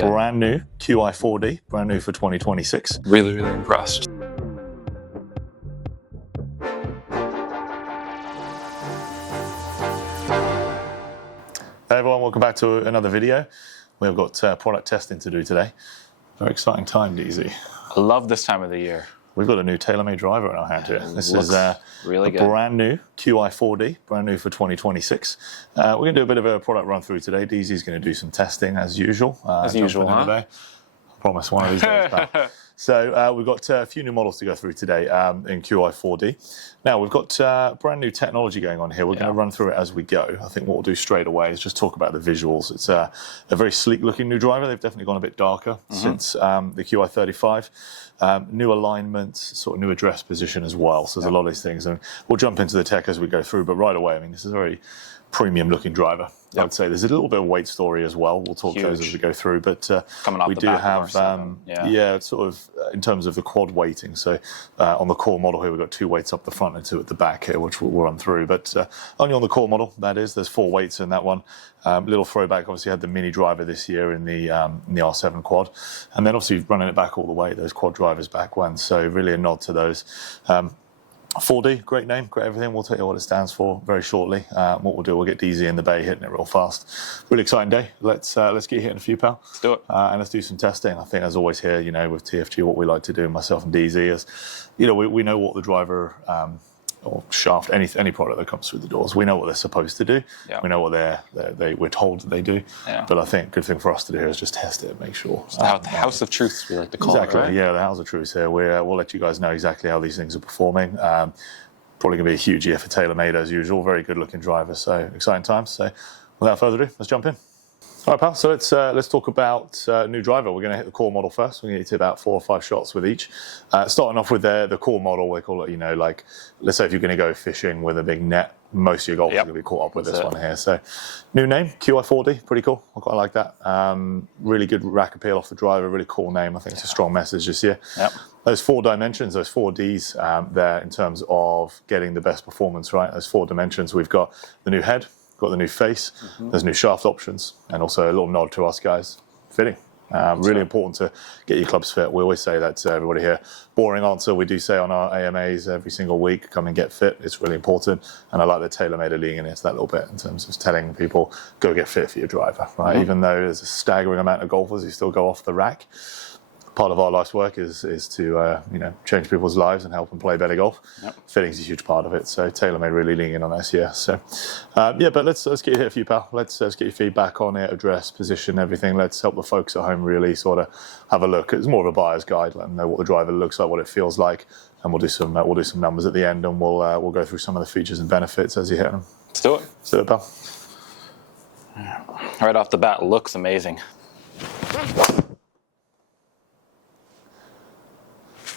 Brand new Qi4D, brand new for 2026. Really, really impressed. Hey everyone, welcome back to another video. We've got product testing to do today. Very exciting time, DZ. I love this time of the year. We've got a new TaylorMade driver in our hand here. This is really good. Brand new Qi4D, brand new for 2026. We're going to do a bit of a product run through today. DZ is going to do some testing as usual. As usual, huh? I promise one of these days, pal. So we've got a few new models to go through today in Qi4D. Now we've got brand new technology going on here. We're going to run through it as we go. I think what we'll do straight away is just talk about the visuals. It's a very sleek looking new driver. They've definitely gone a bit darker since the Qi35. New alignment, sort of new address position as well. So there's a lot of these things, and we'll jump into the tech as we go through. But right away, I mean, this is a very premium looking driver. I would say there's a little bit of weight story as well. We'll talk those as we go through, but we do have sort of in terms of the quad weighting. So on the core model here, we've got 2 weights up the front and 2 at the back here, which we'll run through. But only on the core model, that is, there's 4 weights in that one. Little throwback, obviously had the mini driver this year in the R7 quad, and then obviously running it back all the way, those quad drivers back when. So really a nod to those. 4D, great name, great everything. We'll tell you what it stands for very shortly. What we'll do, we'll get DZ in the bay hitting it real fast. Really exciting day. Let's get hitting a few, pal. Let's do it. And let's do some testing. I think as always here, you know, with TFG, what we like to do, myself and DZ, is, you know, we know what the driver or shaft, any product that comes through the doors, we know what they're supposed to do. Yeah. We know what we're told that they do. Yeah. But I think good thing for us to do here is just test it and make sure. The house of truth, we like to call it, right? Yeah, the house of truth here. We'll let you guys know exactly how these things are performing. Probably going to be a huge year for TaylorMade as usual. Very good looking driver, so exciting times. So without further ado, let's jump in. All right, pal, so let's talk about new driver. We're going to hit the core model first. We're going to hit about 4 or 5 shots with each. Starting off with the core model, we call it, you know, like, let's say if you're going to go fishing with a big net, most of your golfers are going to be caught up with this one here. So new name, Qi4D, pretty cool. I quite like that. Really good rack appeal off the driver, really cool name. I think it's a strong message this year. Yep. Those 4 dimensions, those 4 Ds there in terms of getting the best performance, right? Those 4 dimensions, we've got the new head, got the new face, there's new shaft options, and also a little nod to us guys, fitting. Really important to get your clubs fit. We always say that to everybody here. Boring answer, we do say on our AMAs every single week, come and get fit. It's really important. And I like that TaylorMade are leaning into that a little bit in terms of telling people, go get fit for your driver, right? Even though there's a staggering amount of golfers who still go off the rack, part of our life's work is to you know, change people's lives and help them play better golf. Fitting's a huge part of it, so TaylorMade really leaning in on this year. So yeah, but let's get you here for you, pal. Let's get your feedback on it, address, position, everything. Let's help the folks at home really sort of have a look. It's more of a buyer's guide, let them know what the driver looks like, what it feels like, and we'll do some numbers at the end, and we'll go through some of the features and benefits as you hit them. Let's do it. Let's do it, pal. Right off the bat, looks amazing.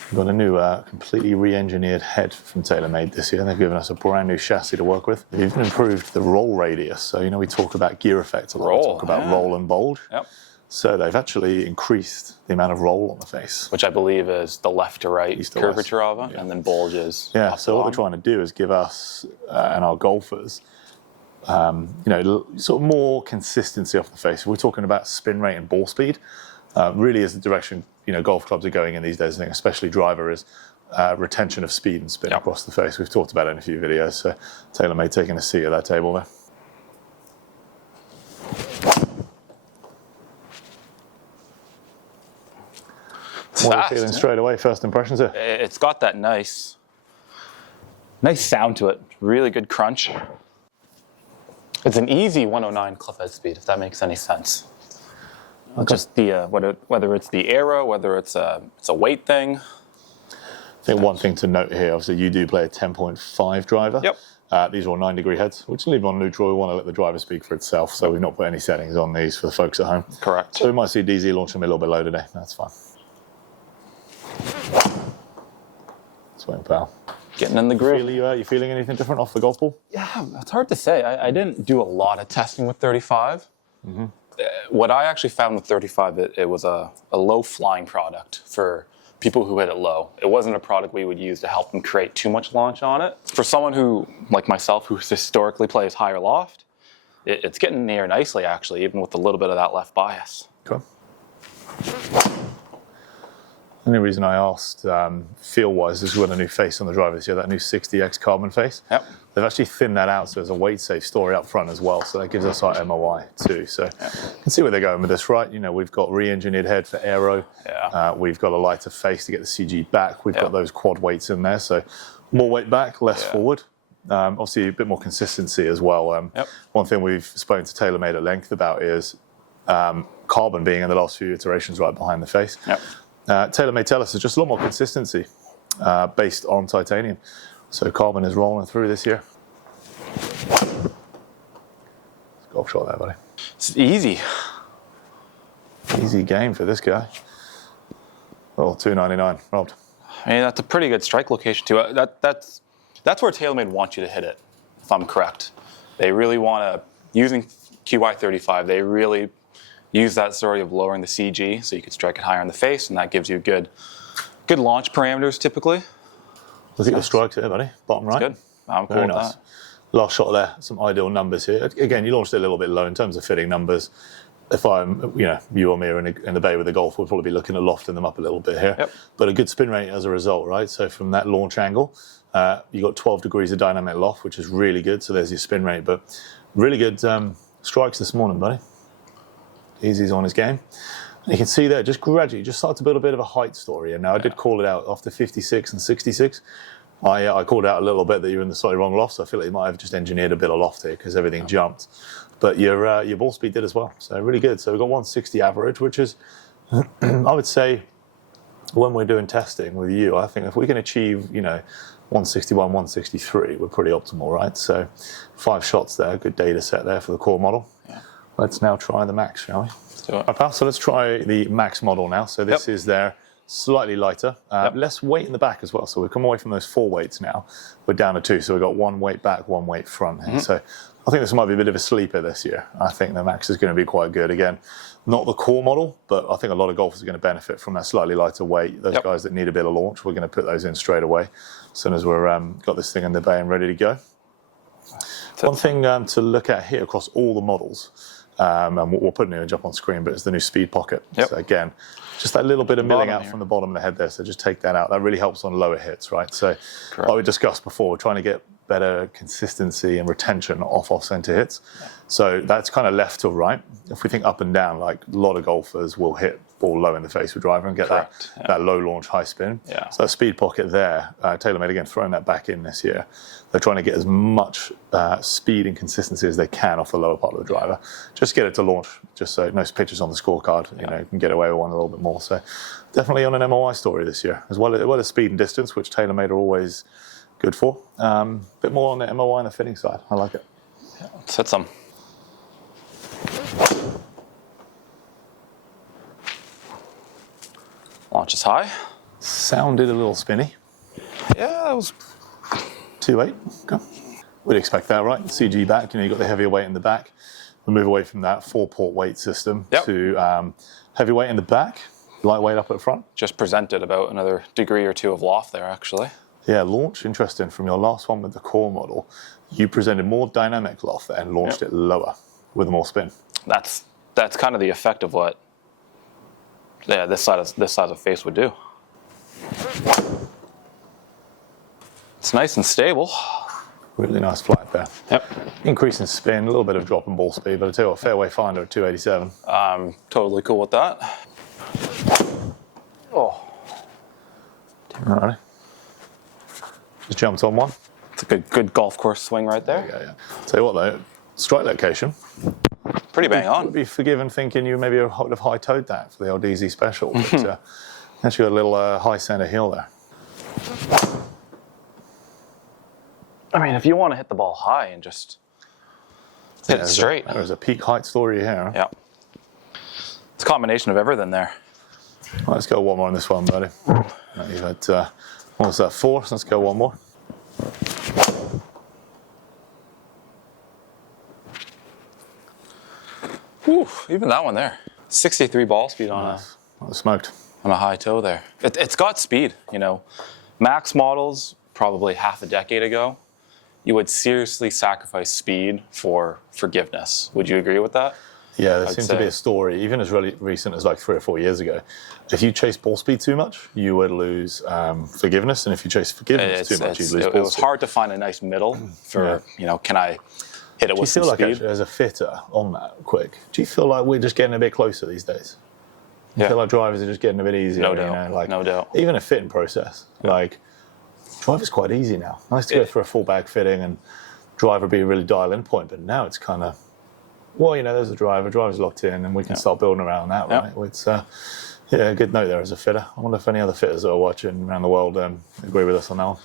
We've got a new completely re-engineered head from TaylorMade this year. They've given us a brand new chassis to work with. They've even improved the roll radius. So, you know, we talk about gear effect a lot. We talk about roll and bulge. Yep. So they've actually increased the amount of roll on the face. Which I believe is the left to right curvature of it, and then bulge is so what we're trying to do is give us and our golfers, you know, sort of more consistency off the face. If we're talking about spin rate and ball speed, really is the direction, you know, golf clubs are going in these days, I think, especially driver, is retention of speed and spin across the face. We've talked about it in a few videos, so TaylorMade taking a seat at that table there. What are you feeling straight away, first impressions here? It's got that nice sound to it, really good crunch. It's an easy 109 club head speed, if that makes any sense. Just the whether it's the aero, whether it's a weight thing. I think one thing to note here, obviously you do play a 10.5 driver. Yep. These are all 9-degree heads. We'll just leave them on neutral. We want to let the driver speak for itself, so we've not put any settings on these for the folks at home. Correct. So we might see DZ launch them a little bit low today. That's fine. Swing, pal. Getting in the groove. You feeling anything different off the golf ball? Yeah, it's hard to say. I didn't do a lot of testing with 35. What I actually found with 35, it was a low flying product for people who hit it low. It wasn't a product we would use to help them create too much launch on it. For someone who, like myself, who historically plays higher loft, it's getting near nicely, actually, even with a little bit of that left bias. Okay. The only reason I asked feel-wise is we've got a new face on the driver this year, that new 60X carbon face. Yep. They've actually thinned that out, so there's a weight-safe story up front as well, so that gives us our MOI too. So you can see where they're going with this, right? You know, we've got re-engineered head for aero. Yeah. We've got a lighter face to get the CG back. We've got those quad weights in there, so more weight back, less forward. Obviously, a bit more consistency as well. One thing we've spoken to TaylorMade at length about is carbon being in the last few iterations right behind the face. TaylorMade tell us there's just a lot more consistency based on titanium. So carbon is rolling through this year. Golf shot there, buddy. It's easy. Easy game for this guy. Well, $299, robbed. I mean, that's a pretty good strike location too. That's where TaylorMade wants you to hit it, if I'm correct. They really want to, using Qi4D, they really use that story of lowering the CG so you can strike it higher in the face, and that gives you good launch parameters typically. Look at your strikes here, buddy. Bottom right. Good. I'm cool Very with nice. that. Last shot there, some ideal numbers here. Again, you launched it a little bit low in terms of fitting numbers. If I'm, you or me are in the bay with the golf, we'll probably be looking at lofting them up a little bit here. But a good spin rate as a result, right? So from that launch angle, you got 12 degrees of dynamic loft, which is really good. So there's your spin rate, but really good strikes this morning, buddy. Easy's on his game. And you can see there, just gradually, just start to build a bit of a height story. And now I did call it out after 56 and 66. I called out a little bit that you're in the slightly wrong loft, so I feel like you might have just engineered a bit of loft here because everything jumped. But your ball speed did as well, so really good. So we've got 160 average, which is, I would say, when we're doing testing with you, I think if we can achieve, 161, 163, we're pretty optimal, right? So 5 shots there, good data set there for the core model. Let's now try the Max, shall we? Let's do it. Right, pal, so let's try the Max model now. So this is their slightly lighter, less weight in the back as well. So we've come away from those 4 weights now. We're down to 2, so we've got 1 weight back, 1 weight front here. So I think this might be a bit of a sleeper this year. I think the Max is going to be quite good. Again, not the core model, but I think a lot of golfers are going to benefit from that slightly lighter weight. Those guys that need a bit of launch, we're going to put those in straight away as soon as we're got this thing in the bay and ready to go. One thing to look at here across all the models, and we'll put an image up on screen, but it's the new speed pocket. So again, just that little bit of milling out from the bottom of the head there, so just take that out. That really helps on lower hits, right? So like we discussed before, we're trying to get better consistency and retention off-center hits. So that's kind of left to right. If we think up and down, like a lot of golfers will hit ball low in the face with driver and get that low launch, high spin. So that speed pocket there, TaylorMade again throwing that back in this year. They're trying to get as much speed and consistency as they can off the lower part of the driver. Just get it to launch, just so no pictures on the scorecard. You can get away with one a little bit more. So definitely on an MOI story this year, as well as speed and distance, which TaylorMade are always good for. A bit more on the MOI and the fitting side. I like it. Let's hit some. Launch is high. Sounded a little spinny. Yeah, that was 2.8. Okay. We'd expect that, right? CG back, you've got the heavier weight in the back. We move away from that 4-port weight system to heavy weight in the back, lightweight up at front. Just presented about another degree or 2 of loft there, actually. Yeah, launch, interesting. From your last one with the core model, you presented more dynamic loft and launched it lower with more spin. That's kind of the effect of what this side of face would do. It's nice and stable. Really nice flight there. Increase in spin, a little bit of drop in ball speed, but I tell you what, fairway finder at 287. I'm totally cool with that. Oh. Alrighty. Just jumped on one. It's a good golf course swing right there. Tell you what though, strike location. Pretty bang on. Would be forgiven thinking you maybe would have high-toed that for the old DZ special. But actually got a little high center heel there. I mean, if you want to hit the ball high and just hit it straight. There's a peak height story here. Yeah. It's a combination of everything there. Right, let's go one more on this one, buddy. You've had, what was that, 4? So let's go one more. Whew, even that one there. 63 ball speed on Smoked. a high toe there. It's got speed, Max models, probably half a decade ago, you would seriously sacrifice speed for forgiveness. Would you agree with that? Yeah, there seems to be a story, even as really recent as like 3 or 4 years ago. If you chase ball speed too much, you would lose forgiveness, and if you chase forgiveness too much, you'd lose ball speed. It was hard to find a nice middle for, can I hit it with some speed? Do you feel like, actually, as a fitter on that, quick, do you feel like we're just getting a bit closer these days? You feel like drivers are just getting a bit easier? No doubt, no doubt. Even a fitting process, like, driver's quite easy now. I used to go for a full bag fitting and driver be a really dial-in point, but now it's kind of, well, there's the driver's locked in, and we can start building around that, right? It's a good note there as a fitter. I wonder if any other fitters that are watching around the world agree with us on that one.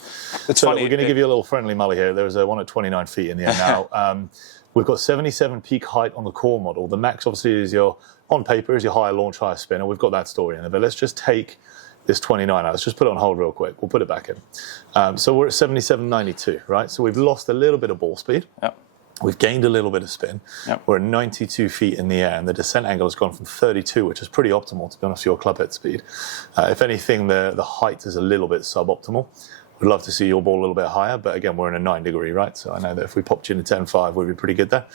It's funny. We're going to give you a little friendly mully here. There's one at 29 feet in the end now. We've got 77 peak height on the core model. The Max obviously is on paper, is your higher launch, higher spinner. We've got that story in there, but let's just take this 29 out. Let's just put it on hold real quick. We'll put it back in. So we're at 77.92, right? So we've lost a little bit of ball speed. Yep. We've gained a little bit of spin. Yep. We're at 92 feet in the air, and the descent angle has gone from 32, which is pretty optimal, to be honest, for your club head speed. If anything, the height is a little bit suboptimal. We'd love to see your ball a little bit higher, but again, we're in a 9 degree, right? So I know that if we popped you in a 10.5, we'd be pretty good there.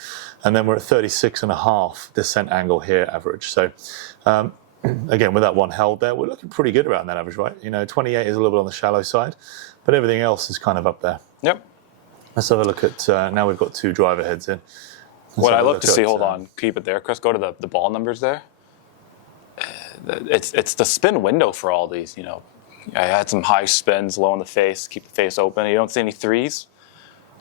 And then we're at 36.5 descent angle here average. So again, with that one held there, we're looking pretty good around that average, right? 28 is a little bit on the shallow side, but everything else is kind of up there. Yep. Let's have a look at, now we've got 2 driver heads in. What I look to see, hold on, keep it there, Chris, go to the ball numbers there. It's the spin window for all these, I had some high spins, low in the face, keep the face open. You don't see any threes.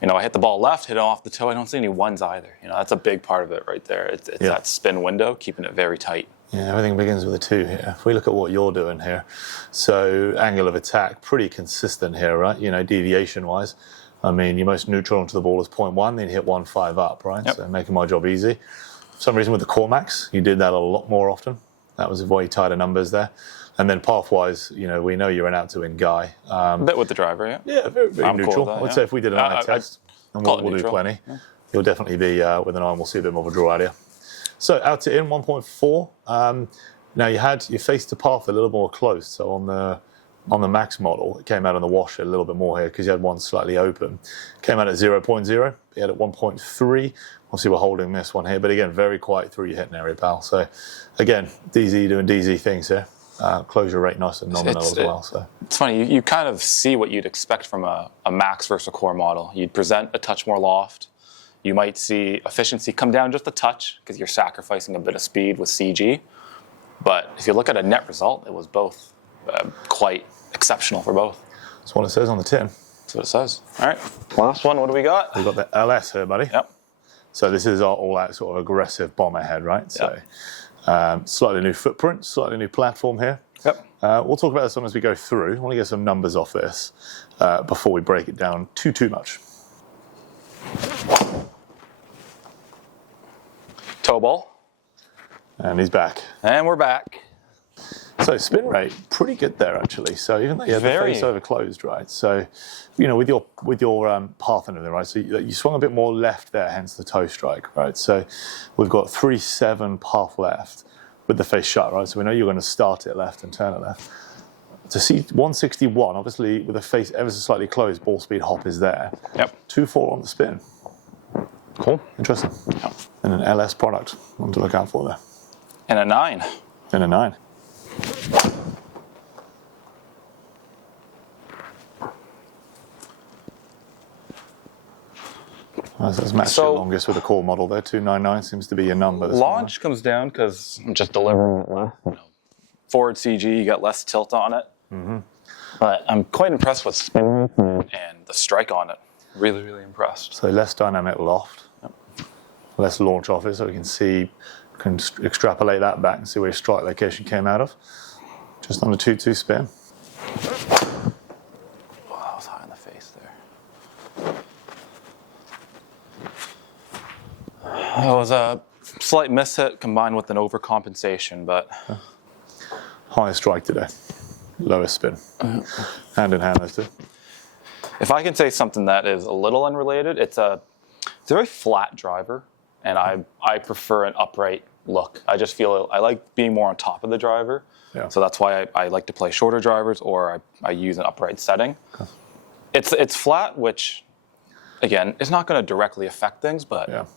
I hit the ball left, hit it off the toe. I don't see any ones either. That's a big part of it right there. It's that spin window, keeping it very tight. Yeah, everything begins with a 2 here. If we look at what you're doing here, so angle of attack, pretty consistent here, right? Deviation-wise. I mean, your most neutral onto the ball is 0.1, then you hit 1.5 up, right? Yep. So making my job easy. For some reason with the Core Max, you did that a lot more often. That was way tighter numbers there. And then path-wise, we know you're an out-to-in guy. A bit with the driver, yeah. Yeah, very, very neutral. Cool with that, I would say if we did an eye test, and we'll do plenty, you'll definitely be with an eye, and we'll see a bit more of a draw out here. So out to in, 1.4. Now you had your face to path a little more close. So on the Max model, it came out on the wash a little bit more here because you had one slightly open. Came out at 0.0. You had at 1.3. Obviously, we're holding this one here, but again, very quiet through your hitting area, pal. So again, DZ doing DZ things here. Closure rate nice and nominal as well. So it's funny, you kind of see what you'd expect from a Max versus a Core model. You'd present a touch more loft. You might see efficiency come down just a touch because you're sacrificing a bit of speed with CG. But if you look at a net result, it was both quite exceptional for both. That's what it says on the tin. That's what it says. All right, last one, what do we got? We've got the LS here, buddy. Yep. So this is our all-out sort of aggressive bomber head, right? So slightly new footprint, slightly new platform here. Yep. We'll talk about this one as we go through. I want to get some numbers off this before we break it down too much. Toe ball. And he's back. And we're back. So spin rate, pretty good there actually. So even though you had the face over closed, right? So, with your path and everything, right? So you swung a bit more left there, hence the toe strike, right? So we've got 3.7 path left with the face shut, right? So we know you're going to start it left and turn it left. To see 161, obviously with the face ever so slightly closed, ball speed hop is there. Yep. 2.4 on the spin. Cool. Interesting. Yep. And an LS product. One to look out for there. And a 9. And a 9. That's matched your longest with the Core model there. 299 seems to be your number. Launch comes down because I'm just delivering it less. Forward CG, you got less tilt on it. Mm-hmm. But I'm quite impressed with spin rate and the strike on it. Really, really impressed. So less dynamic loft, less launch off it, so we can extrapolate that back and see where your strike location came out of. Just on the 2.2 spin. Oh, that was high in the face there. It was a slight miss hit combined with an overcompensation, but... Highest strike today, lowest spin. Hand in hand, those two. If I can say something that is a little unrelated, it's a very flat driver, and I prefer an upright look. I just feel I like being more on top of the driver. Yeah. So that's why I like to play shorter drivers, or I use an upright setting. Okay. It's flat, which, again, is not going to directly affect things, but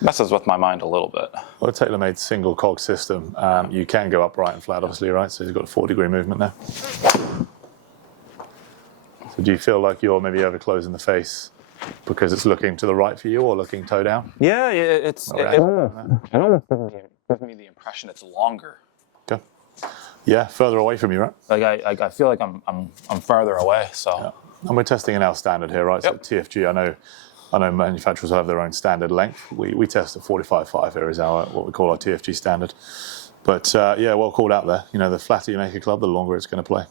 Messes with my mind a little bit. Well, a TaylorMade single cog system, you can go upright and flat, obviously, right? So you've got a 4-degree movement there. So do you feel like you're maybe overclosing the face because it's looking to the right for you, or looking toe down? Yeah, it almost gives me the impression it's longer. Okay. Yeah, further away from you, right? Like I feel like I'm farther away. So. Yeah. And we're testing an L standard here, right? Yep. So TFG, I know manufacturers will have their own standard length. We test at 45.5 here is what we call our TFG standard. But yeah, well called out there. You know, the flatter you make a club, the longer it's going to play.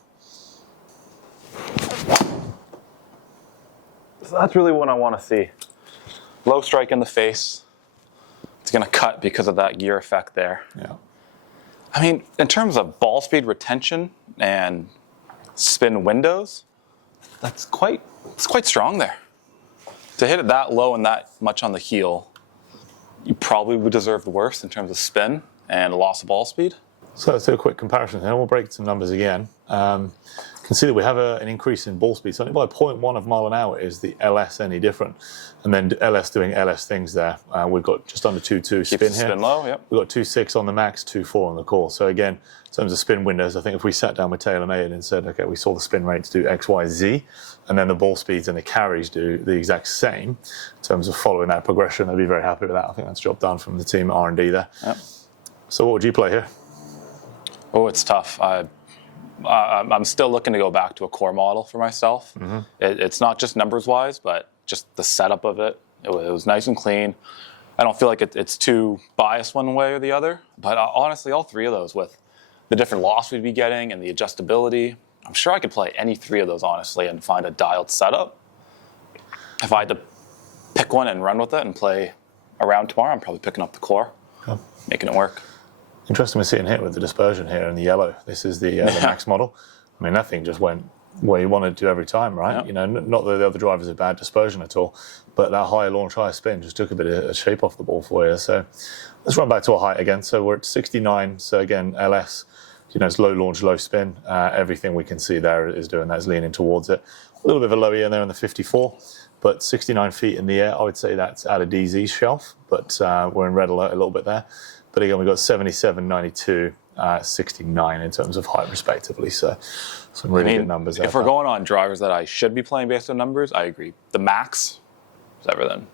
So that's really what I want to see. Low strike in the face. It's going to cut because of that gear effect there. Yeah. I mean, in terms of ball speed retention and spin windows, it's quite strong there. To hit it that low and that much on the heel, you probably would deserve the worst in terms of spin and loss of ball speed. So let's do a quick comparison here. We'll break some numbers again. You can see that we have an increase in ball speed. So only by 0.1 of mile an hour is the LS any different. And then LS doing LS things there. We've got just under 2.2 spin here. Spin low, yep. We've got 2.6 on the Max, 2.4 on the Core. So again, in terms of spin windows, I think if we sat down with TaylorMade and said, okay, we saw the spin rates do X, Y, Z, and then the ball speeds and the carries do the exact same in terms of following that progression, I'd be very happy with that. I think that's job done from the team at R&D there. Yep. So what would you play here? Oh, it's tough. I'm still looking to go back to a Core model for myself. Mm-hmm. It's not just numbers-wise, but just the setup of it. It was nice and clean. I don't feel like it's too biased one way or the other. But honestly, all three of those, with the different loss we'd be getting and the adjustability, I'm sure I could play any three of those, honestly, and find a dialed setup. If I had to pick one and run with it and play around tomorrow, I'm probably picking up the Core, making it work. Interesting we're sitting here with the dispersion here in the yellow. This is the Max model. I mean, that thing just went where you wanted to every time, right? Yep. You know, not that the other drivers have bad dispersion at all, but that high launch, high spin just took a bit of shape off the ball for you. So let's run back to our height again. So we're at 69. So again, LS, you know, it's low launch, low spin. Everything we can see there is doing that, is leaning towards it. A little bit of a low E in there in the 54, but 69 feet in the air. I would say that's at a DZ shelf, but we're in red alert a little bit there. But again, we've got 77, 92, 69 in terms of height, respectively. So some really good numbers there. If we're going on drivers that I should be playing based on numbers, I agree. The Max is everything.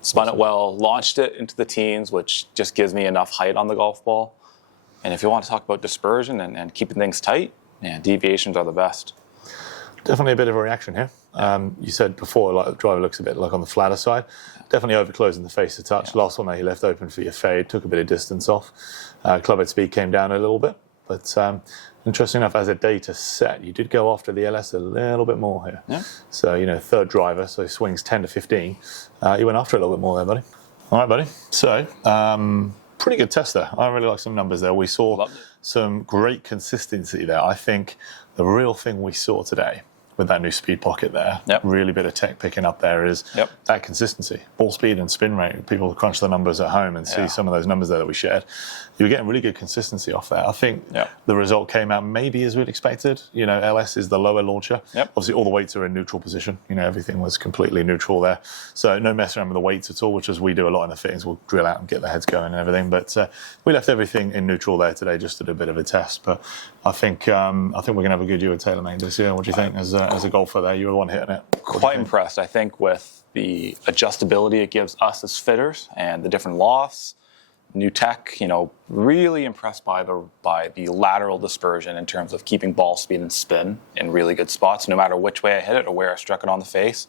Spun it well, launched it into the teens, which just gives me enough height on the golf ball. And if you want to talk about dispersion and keeping things tight, yeah, deviations are the best. Definitely a bit of a reaction here. You said before, like the driver looks a bit like on the flatter side. Definitely overclosing the face a touch. Yeah. Last one there, he left open for your fade, took a bit of distance off. Club head speed came down a little bit. But interesting enough, as a data set, you did go after the LS a little bit more here. Yeah. So, you know, third driver, so swings 10 to 15. You went after it a little bit more there, buddy. All right, buddy. So, pretty good test there. I really like some numbers there. We saw some great consistency there. I think the real thing we saw today with that new speed pocket there, really bit of tech picking up there, is that consistency. Ball speed and spin rate. People crunch the numbers at home and see some of those numbers there that we shared. You were getting really good consistency off there. I think the result came out maybe as we'd expected. You know, LS is the lower launcher. Obviously, all the weights are in neutral position. You know, everything was completely neutral there. So no messing around with the weights at all, which is we do a lot in the fittings. We'll drill out and get the heads going and everything. But we left everything in neutral there today just to do a bit of a test. But I think we're going to have a good year with TaylorMade this year. What do you think as a golfer there? You were the one hitting it. Quite impressed, I think, with the adjustability it gives us as fitters and the different lofts, new tech. You know, really impressed by the lateral dispersion in terms of keeping ball speed and spin in really good spots, no matter which way I hit it or where I struck it on the face.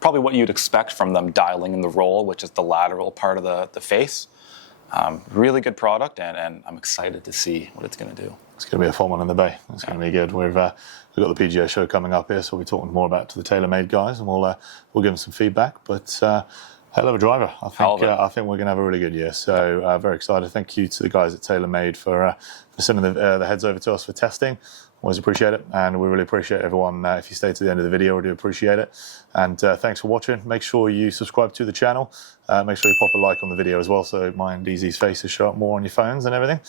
Probably what you'd expect from them dialing in the roll, which is the lateral part of the face. Really good product, and I'm excited to see what it's going to do. It's going to be a fun one in the Bay. It's going to be good. We've got the PGA show coming up here, so we'll be talking more about to the TaylorMade guys, and we'll give them some feedback. But hell of a driver. I think we're going to have a really good year. So very excited. Thank you to the guys at TaylorMade for sending the heads over to us for testing. Always appreciate it, and we really appreciate everyone if you stay to the end of the video. We do appreciate it, and thanks for watching. Make sure you subscribe to the channel. Make sure you pop a like on the video as well, so my and DZ's faces show up more on your phones and everything.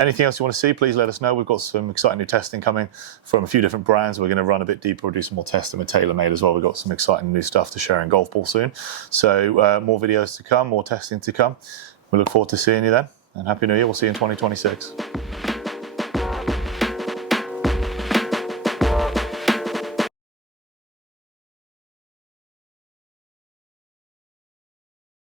Anything else you want to see, please let us know. We've got some exciting new testing coming from a few different brands. We're going to run a bit deeper, do some more testing with TaylorMade as well. We've got some exciting new stuff to share in golf ball soon. So more videos to come, more testing to come. We look forward to seeing you then, and Happy New Year. We'll see you in 2026.